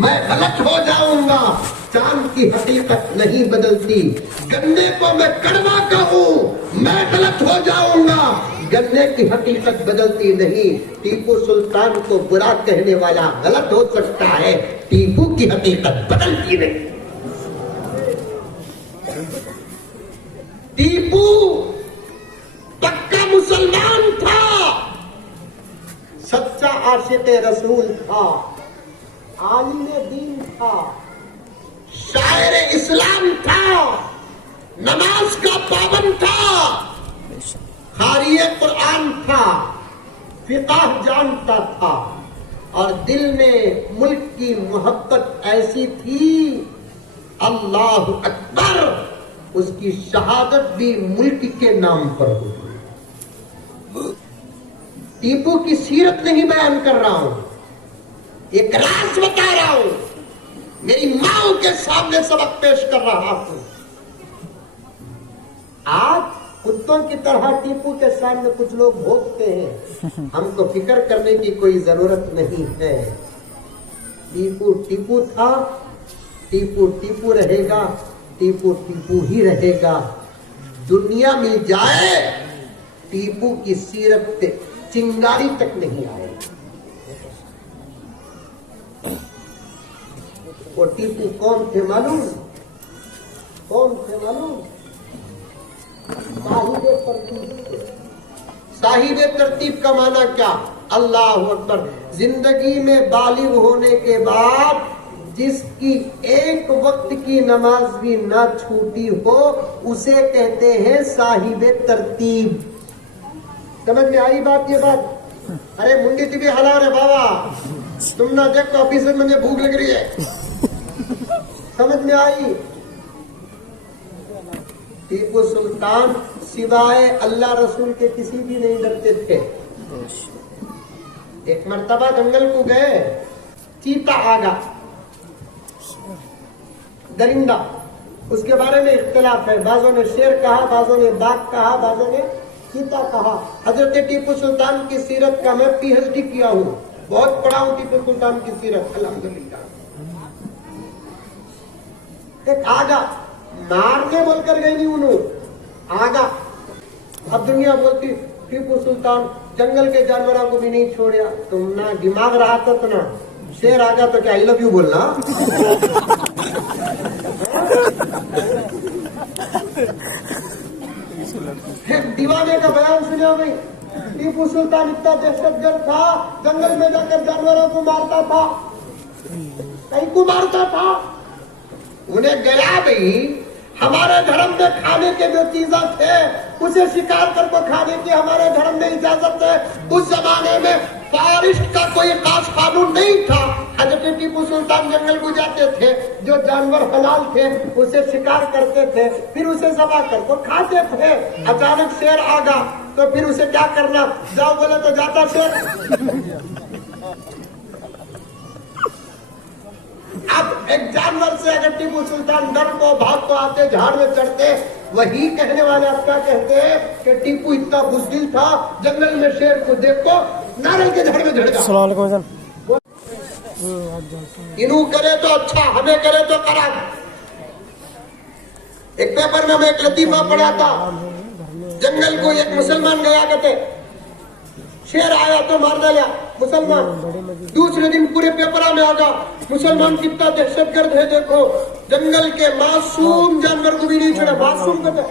میں غلط ہو جاؤں گا، چاند کی حقیقت نہیں بدلتی، گنے کو میں کڑوا کہوں میں غلط ہو جاؤں گا، گنے کی حقیقت بدلتی نہیں۔ ٹیپو سلطان کو برا کہنے والا غلط ہو سکتا ہے، ٹیپو کی حقیقت بدلتی نہیں۔ ٹیپو پکا مسلمان تھا، سچا عاشق رسول تھا، عالم دین تھا، شاعر اسلام تھا، نماز کا پابند تھا، قاری قرآن تھا، فقہ جانتا تھا، اور دل میں ملک کی محبت ایسی تھی، اللہ اکبر، اس کی شہادت بھی ملک کے نام پر ہوئی۔ ٹیپو کی سیرت نہیں بیان کر رہا ہوں، ایک راز بتا رہا ہوں، میری ماں کے سامنے سبق پیش کر رہا ہوں۔ آج کتوں کی طرح ٹیپو کے سامنے کچھ لوگ بھونکتے ہیں، ہم کو فکر کرنے کی کوئی ضرورت نہیں ہے۔ ٹیپو ٹیپو تھا، ٹیپو ٹیپو رہے گا، ٹیپو ٹیپو ہی رہے گا۔ دنیا مل جائے ٹیپو کی سیرت پہ چنگاری تک نہیں آئے۔ وہ ٹیپو کون تھے معلوم؟ کون تھے معلوم؟ صاحب ترتیب۔ صاحب ترتیب کا معنی کیا؟ اللہ اکبر، زندگی میں بالغ ہونے کے بعد جس کی ایک وقت کی نماز بھی نہ چھوٹی ہو اسے کہتے ہیں صاحب ترتیب۔ سمجھ میں آئی بات؟ یہ بات ارے منڈی تھی بھی حلال ہے بابا، تم نہ دیکھ تو آفس میں مجھے بھوک لگ رہی ہے۔ سمجھ میں آئی؟ ٹیپو سلطان سوائے اللہ رسول کے کسی بھی نہیں ڈرتے تھے۔ ایک مرتبہ جنگل کو گئے، چیتا آگا، درندہ، اس کے بارے میں اختلاف ہے، بعضوں نے شیر کہا، بعضوں نے باغ کہا، بعضوں نے چیتا کہا۔ حضرت ٹیپو سلطان کی سیرت کا میں پی ایچ ڈی کیا ہوں، بہت پڑھا ہوں ٹیپو سلطان کی سیرت الحمدللہ۔ ایک آگا مارنے بول کر گئی نہیں انہوں، آگا۔ اب دنیا بولتی ٹیپو سلطان جنگل کے جانوروں کو بھی نہیں چھوڑیا، تم نہ دماغ رہا تھا تو نہ شیر آگا تو کیا آئی لو یو بولنا؟ دیوانے کا بیان سنیا بھائی، ٹیپو سلطان اتنا دہشت گرد تھا، جنگل میں جا کر جانوروں کو مارتا تھا، کہیں کو مارتا تھا۔ انہیں گیا بھائی ہمارے دھرم میں کھانے کے جو چیزیں تھے اسے شکار کر کو کھانے کی ہمارے دھرم میں اجازت ہے۔ اس زمانے میں فارسٹ کا کوئی خاص قانون نہیں تھا۔ حضرت ٹیپو سلطان جنگل کو جاتے تھے، جو جانور حلال تھے اسے شکار کرتے تھے، پھر اسے ذبح کر کو کھاتے تھے۔ اچانک شیر آگا تو پھر اسے کیا کرنا؟ جاؤ بولے تو جاتا شیر۔ اب ایک جانور سے اگر ٹیپو سلطان ڈر کو بھاگ کو آتے، جھاڑ میں چڑھتے، وہی کہنے والے اب کیا کہتے ہیں کہ ٹیپو اتنا بزدل تھا، جنگل میں شیر کو دیکھو ناریل کے جھاڑ میں جھڑ گا۔ السلام علیکم۔ انہوں کرے تو اچھا، ہمیں کرے تو خراب۔ ایک پیپر میں ہمیں ایک لطیفہ پڑھا تھا، جنگل کو ایک مسلمان گیا کرتے، شیر آیا تو مار ڈالا مسلمان۔ دوسرے دن پورے پیپر میں آگا مسلمان کتنا دہشت گرد ہے، دیکھو جنگل کے معصوم جانور کو بھی نہیں چھوڑا۔ معصوم کہتا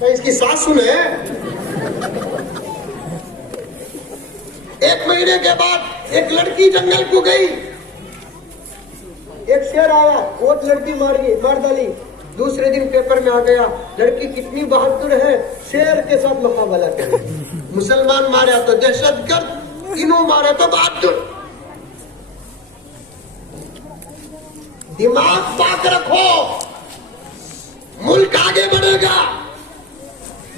ہے اس کی سانس سنے۔ ایک مہینے کے بعد ایک لڑکی جنگل کو گئی، ایک شیر آیا، وہ لڑکی مار ڈالی۔ دوسرے دن پیپر میں آ گیا لڑکی کتنی بہادر ہے، شیر کے ساتھ مقابلہ کرے۔ مسلمان مارا تو دہشت گرد، انہوں مارا تو بہادر۔ دماغ پاک رکھو، ملک آگے بڑھے گا۔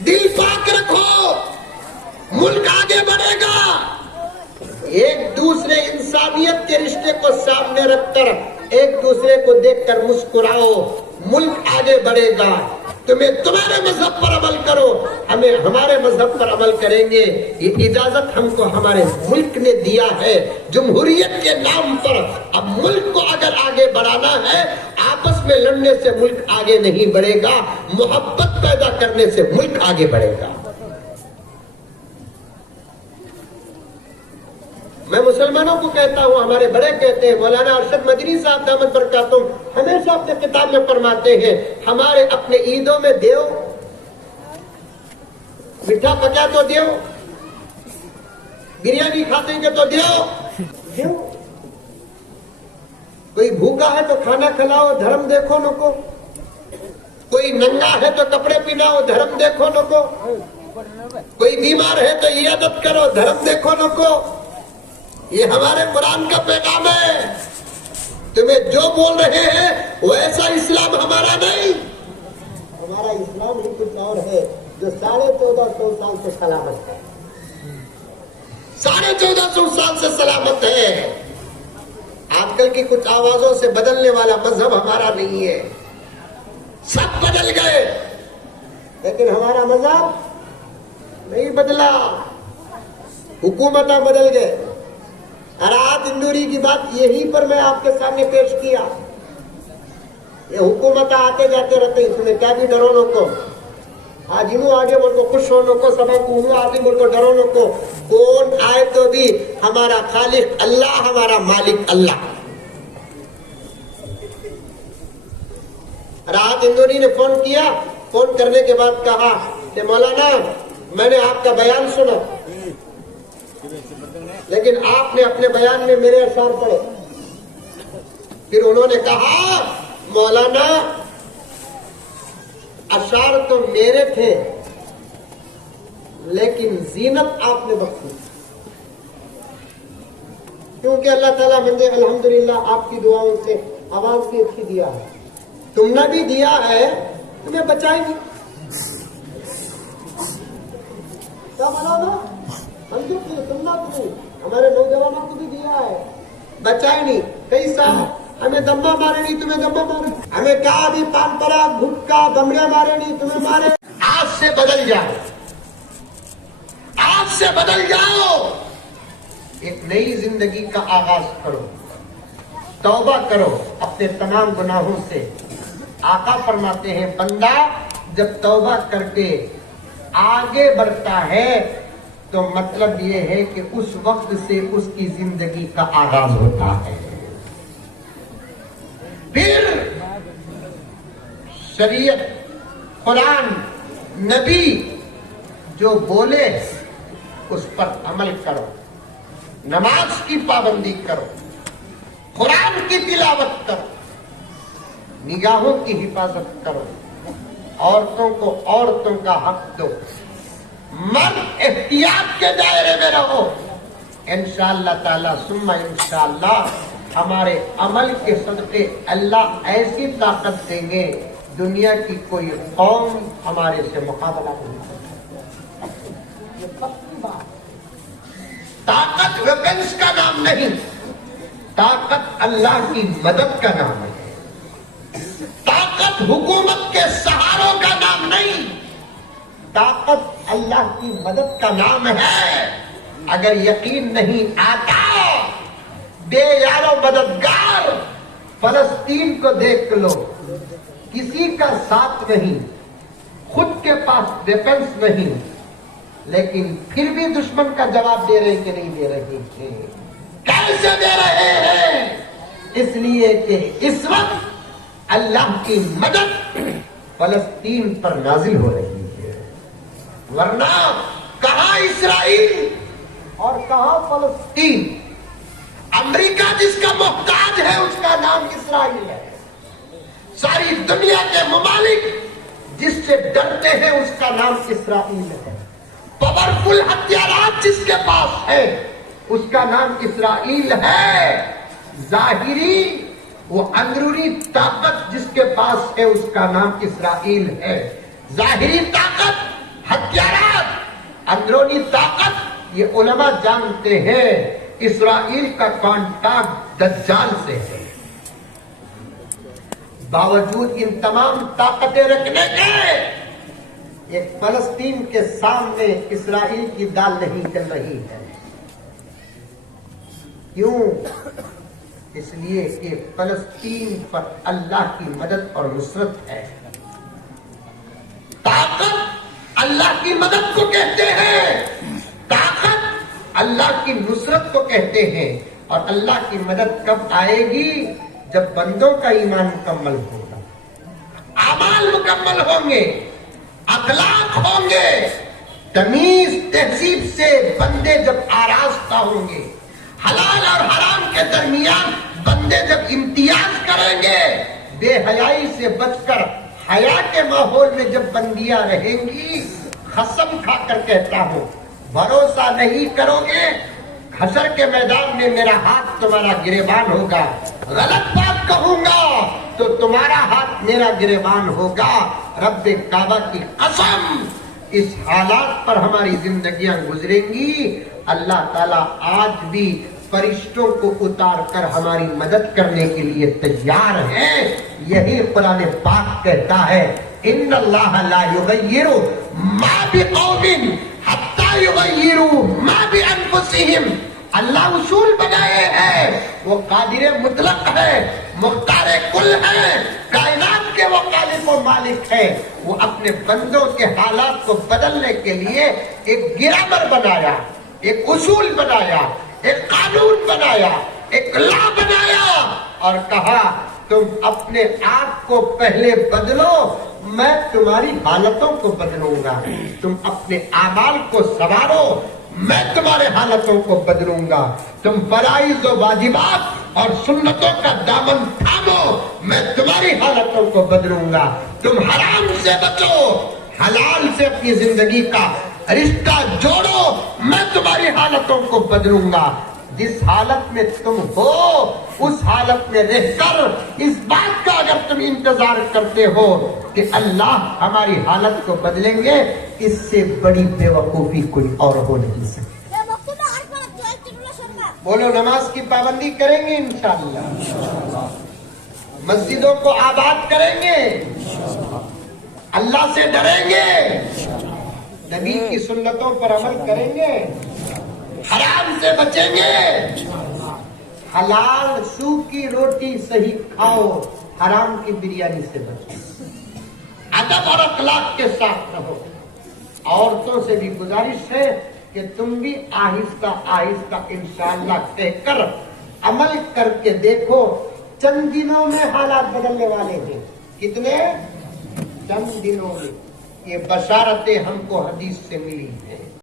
دل پاک رکھو، ملک آگے بڑھے گا۔ ایک دوسرے انسانیت کے رشتے کو سامنے رکھ کر ایک دوسرے کو دیکھ کر مسکراؤ، ملک آگے بڑھے گا۔ تمہیں تمہارے مذہب پر عمل کرو، ہمیں ہمارے مذہب پر عمل کریں گے۔ یہ اجازت ہم کو ہمارے ملک نے دیا ہے جمہوریت کے نام پر۔ اب ملک کو اگر آگے بڑھانا ہے، آپس میں لڑنے سے ملک آگے نہیں بڑھے گا، محبت پیدا کرنے سے ملک آگے بڑھے گا۔ میں مسلمانوں کو کہتا ہوں، ہمارے بڑے کہتے ہیں، مولانا ارشد مدنی صاحب دامت برکاتہم ہمیشہ اپنے کتاب میں فرماتے ہیں، ہمارے اپنے عیدوں میں دیو میٹھا پکا تو دیو، بریانی کھاتے ہیں تو دیو، کوئی بھوکا ہے تو کھانا کھلاؤ، دھرم دیکھو نہ کو، کوئی ننگا ہے تو کپڑے پہناؤ، دھرم دیکھو نہ کو، کوئی بیمار ہے تو عیادت کرو، دھرم دیکھو نہ کو۔ یہ ہمارے قرآن کا پیغام ہے۔ تمہیں جو بول رہے ہیں وہ ایسا اسلام ہمارا نہیں، ہمارا اسلام ہی کچھ اور ہے جو 1450 سال سے سلامت ہے، 1450 سال سے سلامت ہے۔ آج کل کی کچھ آوازوں سے بدلنے والا مذہب ہمارا نہیں ہے، سب بدل گئے، لیکن ہمارا مذہب نہیں بدلا، حکومتیں بدل گئے۔ ارات اندوری کی بات یہی پر میں آپ کے سامنے پیش کیا۔ یہ حکومت آتے جاتے رہتے ہیں، تمہیں کیا بھی ڈرو کو، آج انہوں آگے بول کو خوش ہونے کو، سب کو انہوں آگے بول کو ڈرو کو، کون آئے تو بھی ہمارا خالق اللہ، ہمارا مالک اللہ۔ ارات اندوری نے فون کیا، فون کرنے کے بعد کہا کہ مولانا میں نے آپ کا بیان سنا، لیکن آپ نے اپنے بیان میں میرے اشعار پڑھے۔ پھر انہوں نے کہا مولانا اشعار تو میرے تھے لیکن زینت آپ نے بخشی، کیونکہ اللہ تعالیٰ مندے الحمدللہ آپ کی دعاؤں سے آواز بھی اچھی دیا ہے، تم نے بھی دیا ہے، تمہیں بچائے گی کیا مولانا؟ ہمارے نوجوانوں کو بھی دیا ہے، بچائے نہیں، کئی سال ہمیں دمہ مارے نہیں، تمہیں دمہ مارے، ہمیں کہا بھی پان پرا گھٹکا بمڑے مارے نہیں، تمہیں مارے۔ آج سے بدل جاؤ، آج سے بدل جاؤ، ایک نئی زندگی کا آغاز کرو، توبہ کرو اپنے تمام گناہوں سے۔ آقا فرماتے ہیں بندہ جب توبہ کر کے آگے بڑھتا ہے تو مطلب یہ ہے کہ اس وقت سے اس کی زندگی کا آغاز ہوتا ہے۔ پھر شریعت، قرآن، نبی جو بولے اس پر عمل کرو، نماز کی پابندی کرو، قرآن کی تلاوت کرو، نگاہوں کی حفاظت کرو، عورتوں کو عورتوں کا حق دو، مرد احتیاط کے دائرے میں رہو، انشاءاللہ تعالی ثم انشاءاللہ ہمارے عمل کے صدقے اللہ ایسی طاقت دیں گے دنیا کی کوئی قوم ہمارے سے مقابلہ نہیں کر سکتی۔ یہ پکی بات، طاقت ویپنز کا نام نہیں، طاقت اللہ کی مدد کا نام ہے، طاقت حکومت کے سہاروں کا نام نہیں، طاقت اللہ کی مدد کا نام ہے۔ اگر یقین نہیں آتا، بے یار و مددگار فلسطین کو دیکھ لو، کسی کا ساتھ نہیں، خود کے پاس ویپنز نہیں، لیکن پھر بھی دشمن کا جواب دے رہے کہ نہیں دے رہے تھے۔ کیسے دے رہے ہیں؟ اس لیے کہ اس وقت اللہ کی مدد فلسطین پر نازل ہو رہی ہے، ورنہ کہاں اسرائیل اور کہاں فلسطین؟ امریکہ جس کا محتاج ہے اس کا نام اسرائیل ہے، ساری دنیا کے ممالک جس سے ڈرتے ہیں اس کا نام اسرائیل ہے، پاورفل ہتھیارات جس کے پاس ہے اس کا نام اسرائیل ہے، ظاہری وہ اندرونی طاقت جس کے پاس ہے اس کا نام اسرائیل ہے۔ ظاہری طاقت ہتھیارات، اندرونی طاقت یہ علماء جانتے ہیں اسرائیل کا کانٹیکٹ دجال سے ہے۔ باوجود ان تمام طاقتیں رکھنے کے ایک فلسطین کے سامنے اسرائیل کی دال نہیں چل رہی ہے. کیوں؟ اس لیے کہ فلسطین پر اللہ کی مدد اور نصرت ہے. طاقت اللہ کی مدد کو کہتے ہیں, طاقت اللہ کی نصرت کو کہتے ہیں. اور اللہ کی مدد کب آئے گی؟ جب بندوں کا ایمان مکمل ہوگا, اعمال مکمل ہوں گے, اخلاق ہوں گے, تمیز تہذیب سے بندے جب آراستہ ہوں گے, حلال اور حرام کے درمیان بندے جب امتیاز کریں گے, بے حیائی سے بچ کر حیا کے ماحول میں جب بندیاں رہیں گی. قسم کھا کر کہتا ہوں, بھروسہ نہیں کرو گے, حشر کے میدان میں میرا ہاتھ تمہارا گریبان ہوگا. غلط بات کہوں گا تو تمہارا ہاتھ میرا گریبان ہوگا. رب کعبہ کی قسم, اس حالات پر ہماری زندگیاں گزریں گی. اللہ تعالیٰ آج بھی فرشتوں کو اتار کر ہماری مدد کرنے کے لیے تیار ہے. یہی قرآن پاک کہتا ہے, ان اللہ لا یغیر ما بقوم حتی یغیروا ما بانفسہم. اللہ اصول بنائے ہیں, وہ قادر مطلق ہے, مختار کل ہے, کائنات کے وہ خالق و مالک ہے. وہ اپنے بندوں کے حالات کو بدلنے کے لیے ایک گرامر بنایا, ایک اصول بنایا, ایک قانون بنایا, ایک لا بنایا اور کہا تم اپنے آپ کو پہلے بدلو, میں تمہاری حالتوں کو بدلوں گا. تم اپنے اعمال کو سنوارو, میں تمہارے حالتوں کو بدلوں گا. تم فرائض و واجبات اور سنتوں کا دامن تھامو, میں تمہاری حالتوں کو بدلوں گا. تم حرام سے بچو, حلال سے اپنی زندگی کا رشتہ جوڑو, میں تمہاری حالتوں کو بدلوں گا. جس حالت میں تم ہو اس حالت میں رہ کر اس بات کا اگر تم انتظار کرتے ہو کہ اللہ ہماری حالت کو بدلیں گے, اس سے بڑی بے وقوفی کوئی اور ہو نہیں سکتی. بولو, نماز کی پابندی کریں گے انشاءاللہ, مسجدوں کو آباد کریں گے, اللہ سے ڈریں گے, نبی کی سنتوں پر عمل کریں گے, حرام سے بچیں گے, حلال سو کی روٹی صحیح کھاؤ, حرام کی بریانی سے بچو, ادب اور اخلاق کے ساتھ رہو. عورتوں سے بھی گزارش ہے کہ تم بھی آہستہ آہستہ انشاءاللہ کہہ کر عمل کر کے دیکھو. چند دنوں میں حالات بدلنے والے ہیں. کتنے؟ چند دنوں میں. یہ بشارتیں ہم کو حدیث سے ملی ہیں.